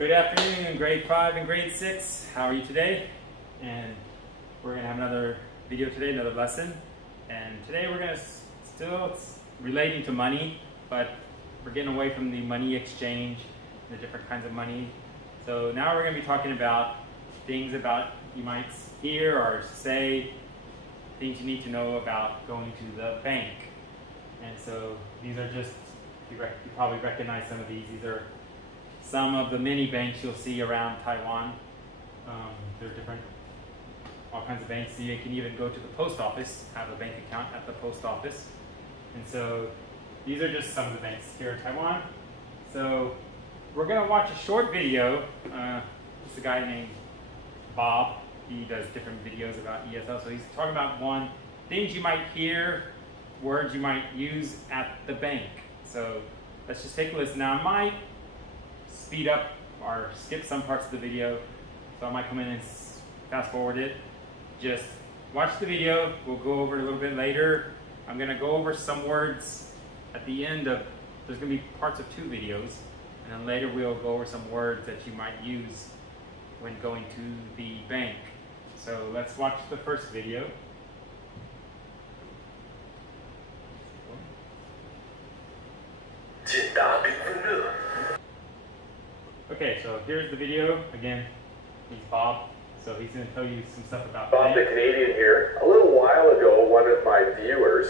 Good afternoon, grade 5 and grade 6. How are you today? And we're going to have another video today, another lesson. And today we're going to it's relating to money, but we're getting away from the money exchange, the different kinds of money. So now we're going to be talking about things about you might hear or say, things you need to know about going to the bank. And so these are just, you probably recognize some of these. These are some of the many banks you'll see around Taiwan. There are different, all kinds of banks. So you can even go to the post office, have a bank account at the post office. And so these are just some of the banks here in Taiwan. So we're going to watch a short video. It's a guy named Bob. He does different videos about ESL. So he's talking about things you might hear, words you might use at the bank. So let's just take a listen. Now I might speed up or skip some parts of the video, so I might come in and fast forward it. Just watch the video. We'll go over it a little bit later. I'm going to go over some words at the end of, there's going to be parts of 2 videos, and then later we'll go over some words that you might use when going to the bank. So let's watch the first video. Okay, so here's the video. Again, he's Bob, so he's going to tell you some stuff about Bob the Canadian here. A little while ago, one of my viewers,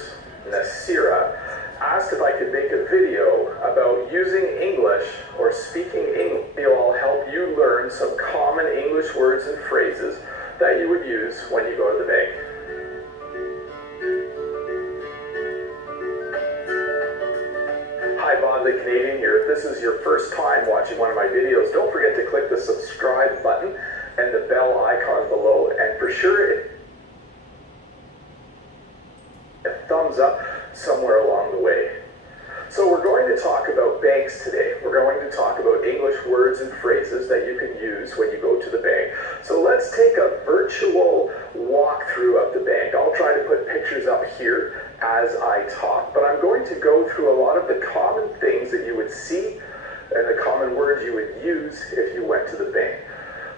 Nasira, asked if I could make a video about using English or speaking English. I'll help you learn some common English words and phrases that you would use when you go to the bank. Hi, Bob the Canadian here. If this is your first time watching one of my videos, don't forget to click the subscribe button and the bell icon below, and for sure a thumbs up somewhere along the way. So we're going to talk about banks today. We're going to talk about English words and phrases that you can use when you go to the bank. So let's take a virtual walkthrough of the bank. I'll try to put pictures up here as I talk, but I'm going to go through a lot of the common things that you would see and the common words you would use if you went to the bank.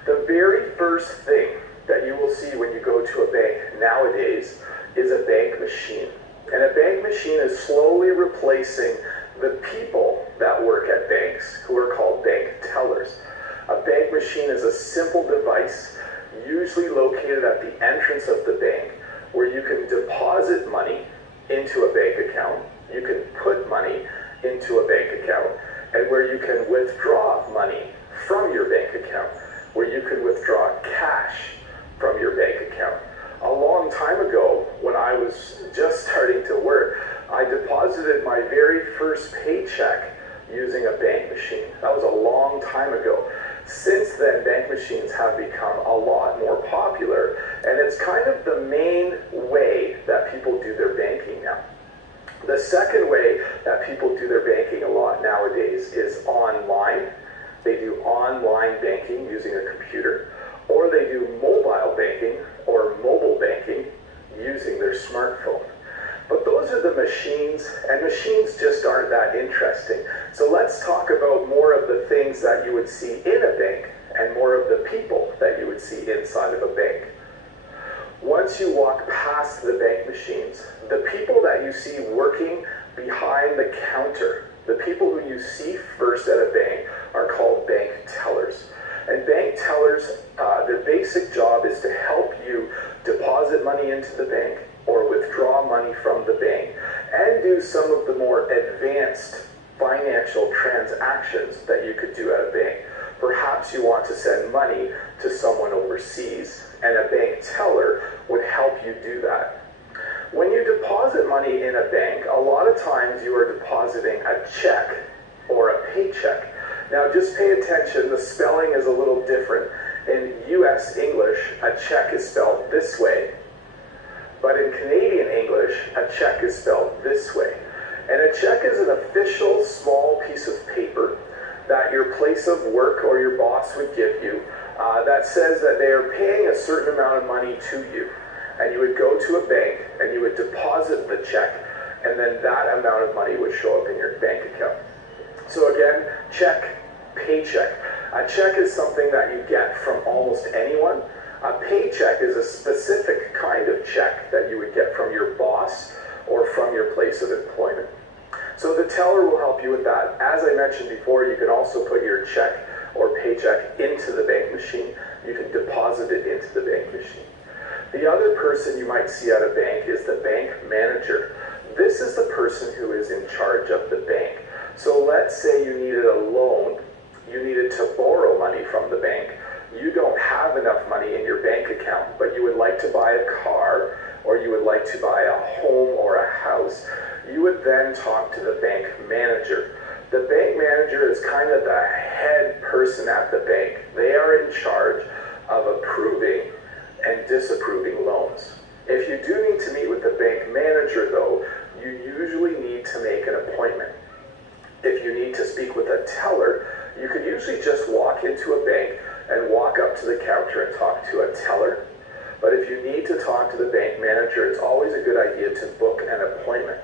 The very first thing that you will see when you go to a bank nowadays is a bank machine. And a bank machine is slowly replacing the people that work at banks, who are called bank tellers. A bank machine is a simple device, usually located at the entrance of the bank, where you can deposit money into a bank account, you can put money into a bank account, and where you can withdraw money from your bank account, where you can withdraw cash from your bank account. A long time ago, when I was just starting to work, I deposited my very first paycheck using a bank machine. That was a long time ago. Since then, bank machines have become a lot more popular, and it's kind of the main way that people do their banking now. The second way that people do their banking a lot nowadays is online. They do online banking using a computer, or they do mobile banking or mobile banking using their smartphone. But those are the machines, and machines just aren't that interesting. So let's talk about more of the things that you would see in a bank and more of the people that you would see inside of a bank. Once you walk past the bank machines, the people that you see working behind the counter, the people who you see first at a bank, are called bank tellers. And bank tellers, their basic job is to help you deposit money into the bank or withdraw money from the bank and do some of the more advanced financial transactions that you could do at a bank. Perhaps you want to send money to someone overseas, and a bank teller would help you do that. When you deposit money in a bank, a lot of times you are depositing a check or a paycheck. Now just pay attention, the spelling is a little different. In US English, a check is spelled this way, but in Canadian English, a check is spelled this way. And a check is an official small piece of paper that your place of work or your boss would give you that says that they are paying a certain amount of money to you. And you would go to a bank and you would deposit the check, and then that amount of money would show up in your bank account. So again, check, paycheck. A check is something that you get from almost anyone. A paycheck is a specific kind of check that you would get from your boss or from your place of employment. So the teller will help you with that. As I mentioned before, you can also put your check or paycheck into the bank machine. You can deposit it into the bank machine. The other person you might see at a bank is the bank manager. This is the person who is in charge of the bank. So let's say you needed a loan, you needed to borrow money from the bank. You don't have enough money in your bank account, but you would like to buy a car, or you would like to buy a home or a house. You would then talk to the bank manager. The bank manager is kind of the head person at the bank. They are in charge of approving and disapproving loans. If you do need to meet with the bank manager though, you usually need to make an appointment. If you need to speak with a teller, you could usually just walk into a bank and walk up to the counter and talk to a teller. But if you need to talk to the bank manager, it's always a good idea to book an appointment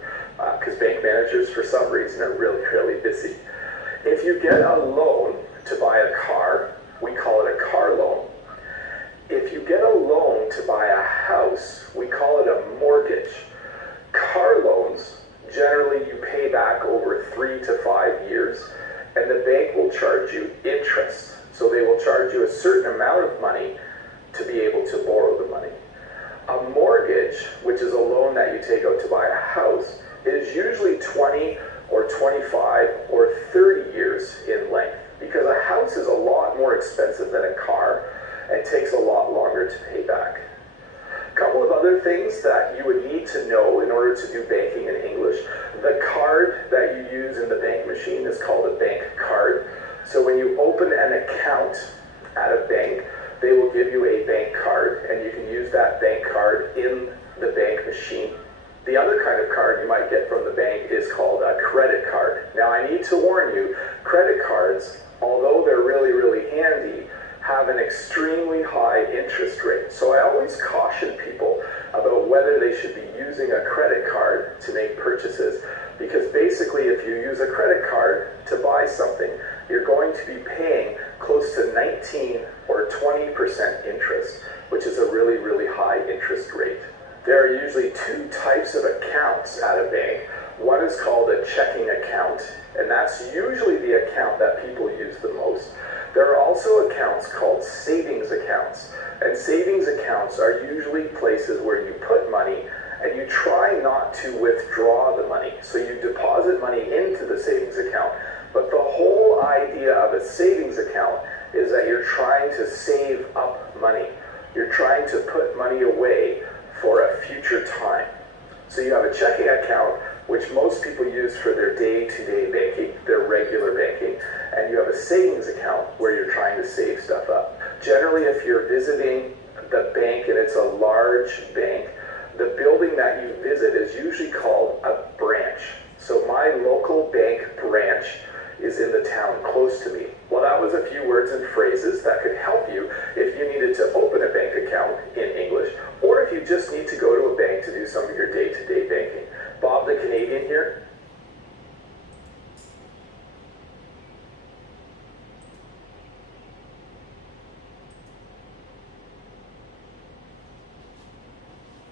because bank managers, for some reason, are really, really busy. If you get a loan to buy a car, we call it a car loan. If you get a loan to buy a house, we call it a mortgage. Car loans, generally you pay back over 3 to 5 years, and the bank will charge you interest. So they will charge you a certain amount of money to be able to borrow the money. A mortgage, which is a loan that you take out to buy a house, is usually 20 or 25 or 30 years in length because a house is a lot more expensive than a car and takes a lot longer to pay back. A couple of other things that you would need to know in order to do banking in English. The card that you use in the bank machine is called a bank card. So when you open an account at a bank, they will give you a bank card, and you can use that bank card in the bank machine. The other kind of card you might get from the bank is called a credit card. Now I need to warn you, credit cards, although they're really, really handy, have an extremely high interest rate. So I always caution people about whether they should be using a credit card to make purchases, because basically if you use a credit card to buy something, you're going to be paying close to 19 or 20% interest, which is a really, really high interest rate. There are usually 2 types of accounts at a bank. One is called a checking account, and that's usually the account that people use the most. There are also accounts called savings accounts, and savings accounts are usually places where you put money and you try not to withdraw the money. So you deposit money into the savings account, but the whole idea of a savings account is that you're trying to save up money. You're trying to put money away for a future time. So you have a checking account, which most people use for their day-to-day banking, their regular banking, and you have a savings account where you're trying to save stuff up. Generally, if you're visiting the bank and it's a large bank, the building that you visit is usually called a branch. So my local bank branch is in the town close to me. Well, that was a few words and phrases that could help you if you needed to open a bank account in English, or if you just need to go to a bank to do some of your day-to-day banking. Bob the Canadian here.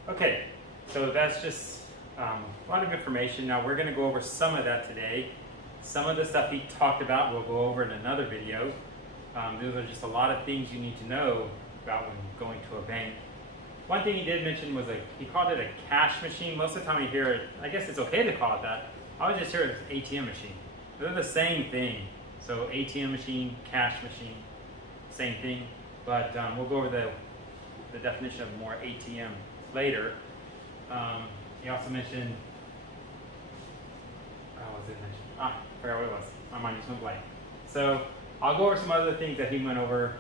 Okay, so that's just a lot of information. Now we're going to go over some of that today. Some of the stuff he talked about we'll go over in another video. Those are just a lot of things you need to know about when going to a bank. One thing he did mention was he called it a cash machine. Most of the time you hear it, I guess it's okay to call it that. I would just hear it as ATM machine. They're the same thing. So ATM machine, cash machine, same thing. But we'll go over the definition of more ATM later. He also mentioned, what was it mentioned? I forgot what it was. My mind just went blank. So I'll go over some other things that he went over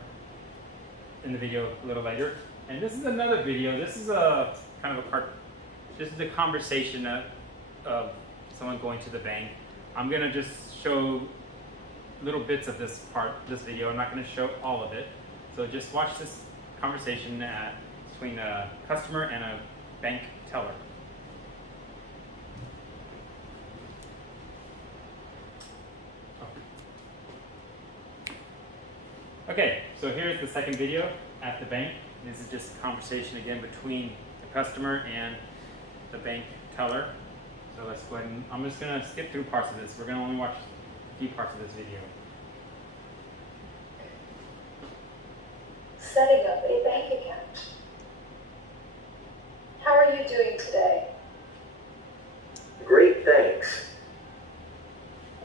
in the video a little later. And this is another video. This is a kind of a part. This is a conversation of someone going to the bank. I'm gonna just show little bits of this video. I'm not gonna show all of it. So just watch this conversation between a customer and a bank teller. Okay, so here's the second video at the bank. This is just a conversation again between the customer and the bank teller. So let's go ahead and, I'm just going to skip through parts of this. We're going to only watch a few parts of this video. Setting up a bank account. How are you doing today? Great, thanks.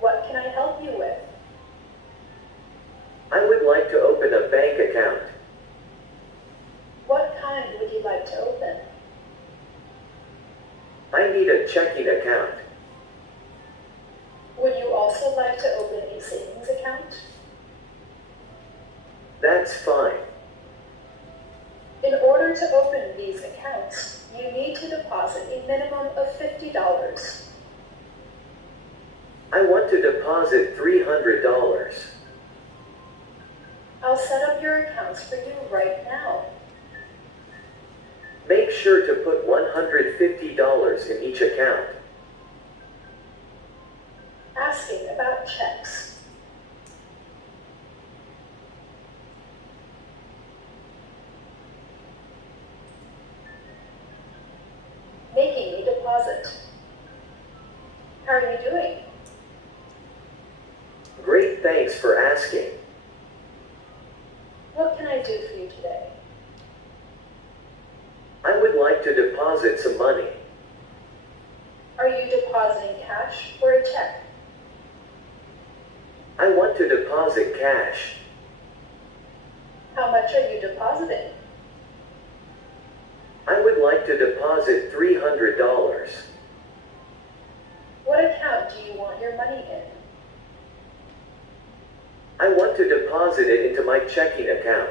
What can I help you with? I would like to open a bank account. What kind would you like to open? I need a checking account. Would you also like to open a savings account? That's fine. In order to open these accounts, you need to deposit a minimum of $50. I want to deposit $300. I'll set up your accounts for you right now. Make sure to put $150 in each account. Asking about checks. Making a deposit. How are you doing? Great, thanks for asking. What can I do for you today? I would like to deposit some money. Are you depositing cash or a check? I want to deposit cash. How much are you depositing? I would like to deposit $300. What account do you want your money in? I want to deposit it into my checking account.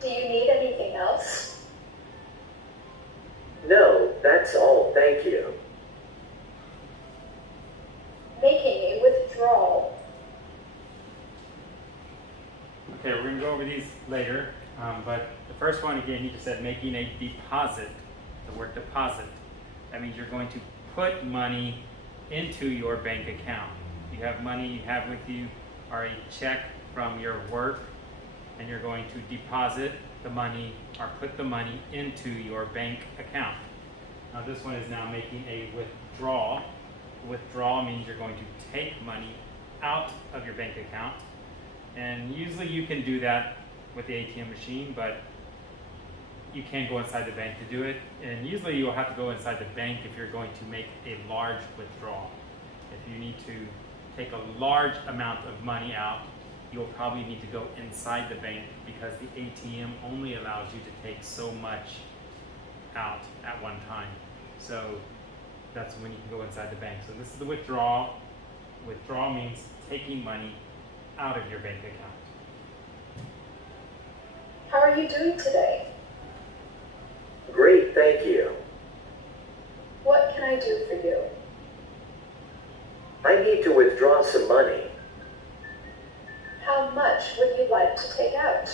Do you need anything else? No, that's all, thank you. Making a withdrawal. Okay, we're going to go over these later, but the first one, again, he just said making a deposit, the word deposit. That means you're going to put money into your bank account. You have money you have with you or a check from your work, and you're going to deposit the money or put the money into your bank account. Now this one is now making a withdrawal. Withdrawal means you're going to take money out of your bank account. And usually you can do that with the ATM machine, but you can't go inside the bank to do it. And usually you'll have to go inside the bank if you're going to make a large withdrawal. If you need to take a large amount of money out, you'll probably need to go inside the bank because the ATM only allows you to take so much out at one time. So that's when you can go inside the bank. So this is the withdrawal. Withdrawal means taking money out of your bank account. How are you doing today? Great, thank you. What can I do for you? I need to withdraw some money. How much would you like to take out?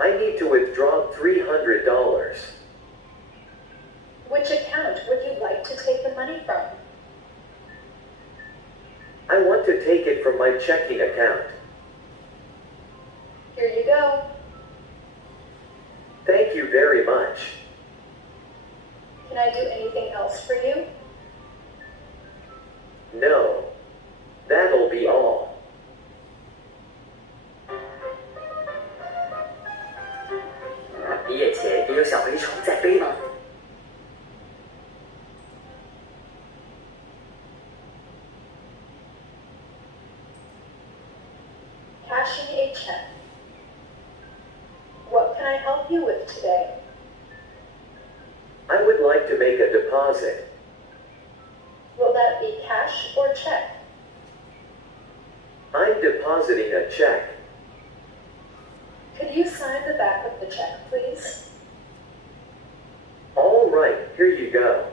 I need to withdraw $300. Which account would you like to take the money from? I want to take it from my checking account. Here you go. Thank you very much. Can I do anything else for you? No, that'll be all. 你眼前也有小飞虫在飞吗？ Cashing a check. What can I help you with today? I would like to make a deposit. Will that be cash or check? I'm depositing a check. Could you sign the back of the check, please? All right, here you go.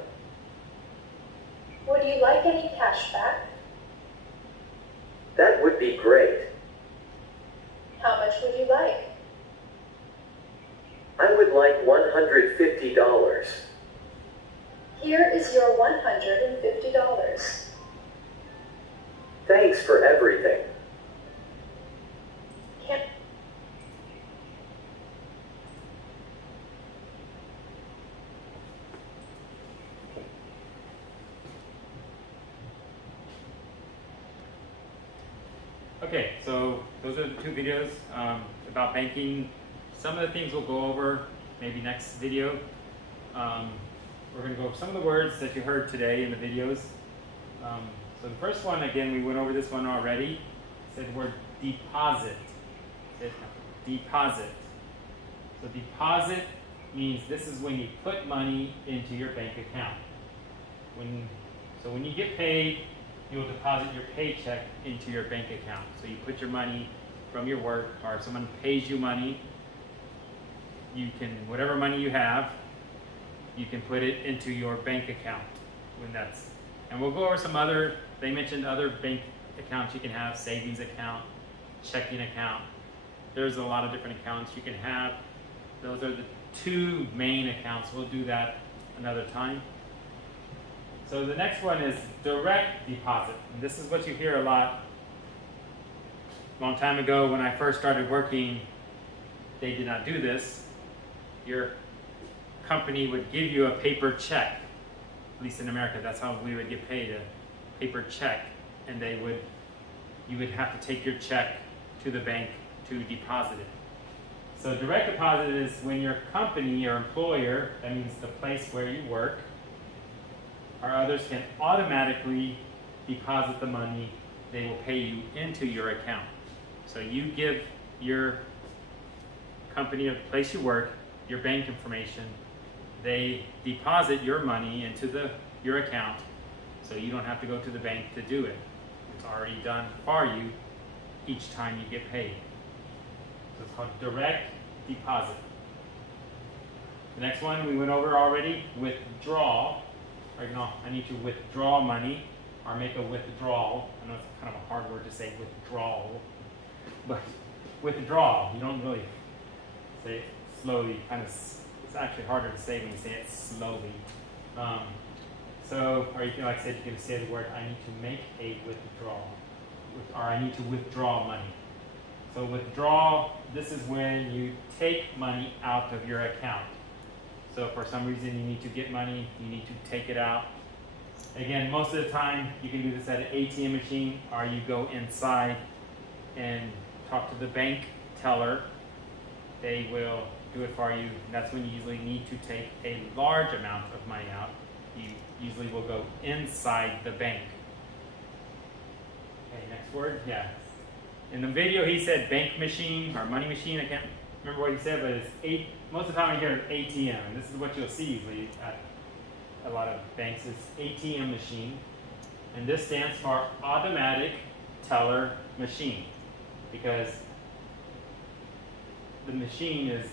Would you like any cash back? That would be great. How much would you like? I would like $150. Here is your $150. Thanks for everything. Okay, so those are the two videos about banking. Some of the things we'll go over maybe next video. We're going to go over some of the words that you heard today in the videos. So the first one, again, we went over this one already. It said the word deposit. Deposit. So deposit means this is when you put money into your bank account. So when you get paid, you'll deposit your paycheck into your bank account. So you put your money from your work, or if someone pays you money, you can, whatever money you have, you can put it into your bank account. And we'll go over some other, they mentioned other bank accounts you can have, savings account, checking account. There's a lot of different accounts you can have. Those are the two main accounts. We'll do that another time. So the next one is direct deposit. And this is what you hear a lot. A long time ago when I first started working, they did not do this. Your company would give you a paper check. At least in America, that's how we would get paid, a paper check. And you would have to take your check to the bank to deposit it. So direct deposit is when your company, your employer, that means the place where you work, or others can automatically deposit the money they will pay you into your account. So you give your company or the place you work your bank information, they deposit your money into your account, so you don't have to go to the bank to do it. It's already done for you each time you get paid. So it's called direct deposit. The next one we went over already, withdrawal. I need to withdraw money or make a withdrawal. I know it's kind of a hard word to say, withdrawal, but withdrawal, you don't really say it slowly. It's actually harder to say when you say it slowly. Or you can, like I said, you can say the word, I need to make a withdrawal, or I need to withdraw money. So withdrawal, this is when you take money out of your account. So for some reason you need to get money, you need to take it out. Again, most of the time you can do this at an ATM machine, or you go inside and talk to the bank teller. They will do it for you. And that's when you usually need to take a large amount of money out. You usually will go inside the bank. Okay, next word, yeah. In the video he said bank machine or money machine. I can't remember what he said, but it's most of the time I hear an ATM, and this is what you'll see usually at a lot of banks. It's ATM machine, and this stands for automatic teller machine, because the machine is,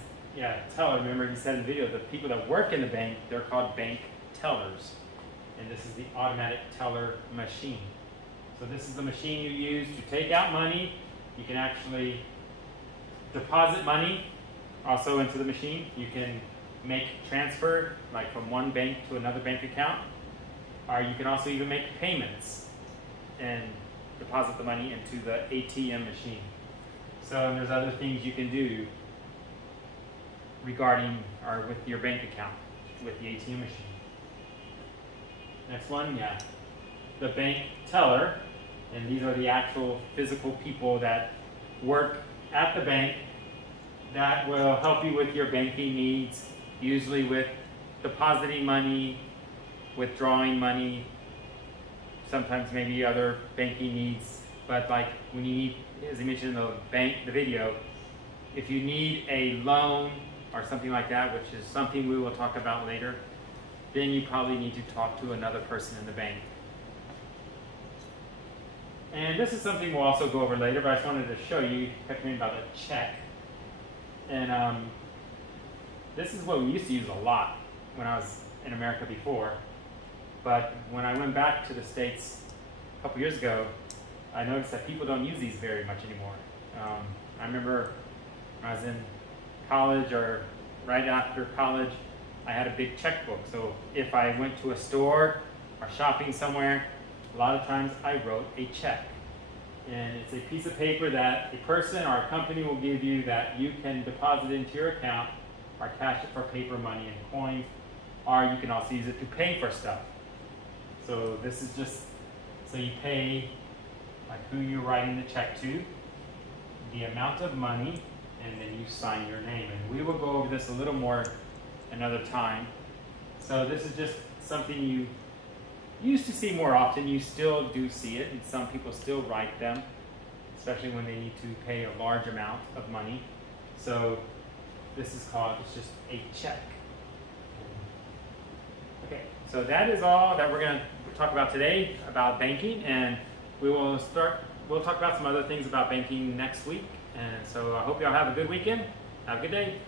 teller. Remember he said in the video, the people that work in the bank, they're called bank tellers, and this is the automatic teller machine. So this is the machine you use to take out money. You can actually deposit money also into the machine. You can make transfer, like from one bank to another bank account, or you can also even make payments and deposit the money into the ATM machine. So there's other things you can do regarding or with your bank account with the ATM machine. Next one, the bank teller, and these are the actual physical people that work at the bank that will help you with your banking needs, usually with depositing money, withdrawing money, sometimes maybe other banking needs. But like when you need, as I mentioned in the video, if you need a loan or something like that, which is something we will talk about later, then you probably need to talk to another person in the bank. And this is something we'll also go over later, but I just wanted to show you, kept hearing about a check. And this is what we used to use a lot when I was in America before. But when I went back to the States a couple years ago, I noticed that people don't use these very much anymore. I remember when I was in college or right after college, I had a big checkbook. So if I went to a store or shopping somewhere, a lot of times I wrote a check. And it's a piece of paper that a person or a company will give you that you can deposit into your account or cash it for paper money and coins, or you can also use it to pay for stuff. So this is just, so you pay like who you're writing the check to, the amount of money, and then you sign your name. And we will go over this a little more another time. So this is just something you used to see more often. You still do see it, and some people still write them, especially when they need to pay a large amount of money. So this is called, it's just a check. Okay, so that is all that we're going to talk about today about banking, and we'll talk about some other things about banking next week. And so I hope y'all have a good weekend. Have a good day.